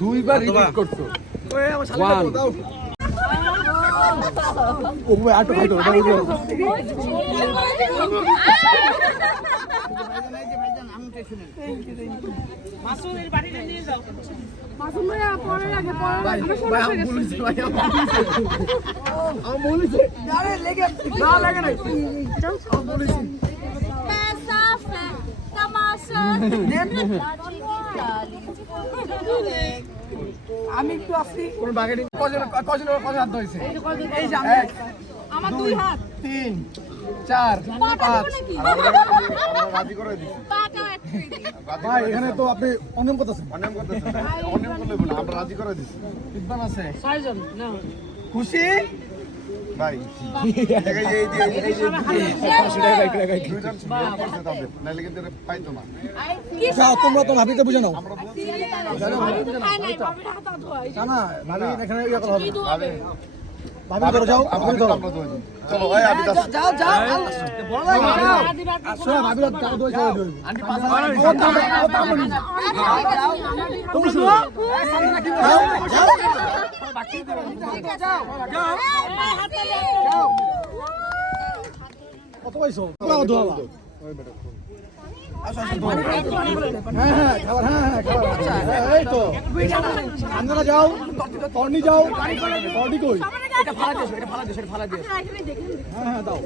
দুইবার রিপিট করছো। আমি একটু আসছি কোন বাগেটি কজন হাত ধরেছে? এই যে আমার দুই হাত 3 4 5 রাজি করে দিছি ভাই এখানে তো আপনি অনিয়ম করতেছেন। অনিয়ম করতেছেন অনিয়ম করলে বলে আমরা রাজি করে দিছি বিদ্বান আছে 6 জন না খুশি ভাই এই যে দুইজন করতে তাদের নাইলে কিন্তু পাইতো না যাও তোমরা তো ভাবিকে বুঝে নাও। না ভাবি এখানে ইয়া করা হবে ভাবি ধরো যাও আপনি ধরো চলো ভাই আমি যাও যাও বড় ভাই যাও শোনো ভাবি দাও দই চলে দিও আন্টি পাঁচ তুমি শুনো সামনে কি যাও যাও বাকি যাও যাও যাও কত পাইছো দাও দাও হ্যাঁ খাবার এই তো আপনারা যাও টর্নি যাও টর্নি কই এটা ফালা দিও হ্যাঁ দাও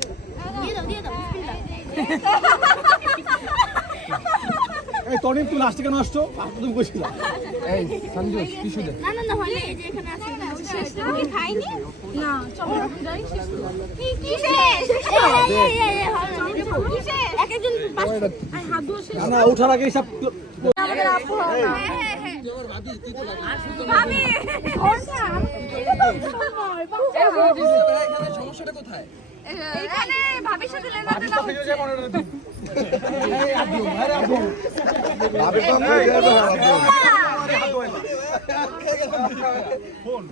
এই টর্নি তুই লাস্টে কেন আসছো তুমি কইছিলা এই সঞ্জু টিস্যু দে না হলে এই যে এখানে আছে শেষ কি খাইনি না চলো যাই শেষ কি শেষ এক একজন হাত ধুয়ে শেষ না ওঠার আগে সব আমাদের আপু ভাবি এখানে সমস্যাটা কোথায়? এখানে ভাবির সাথে লেনাতে না এই আদু ভাবি তো ফোন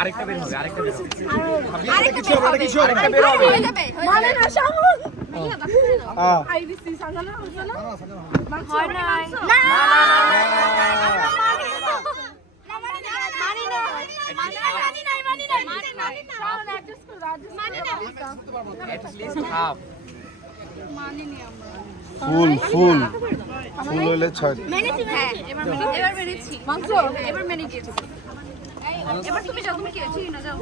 আরেকটা বের হবে মানে না শামুন আই দিছি সাজানা হলো হয় না না ফুল ফুল ফুল হইলে 6 এবার মেনেছি মাংস এবার মেনে গিয়েছি এবার তুমি যাও তুমি কি চিনি না যাও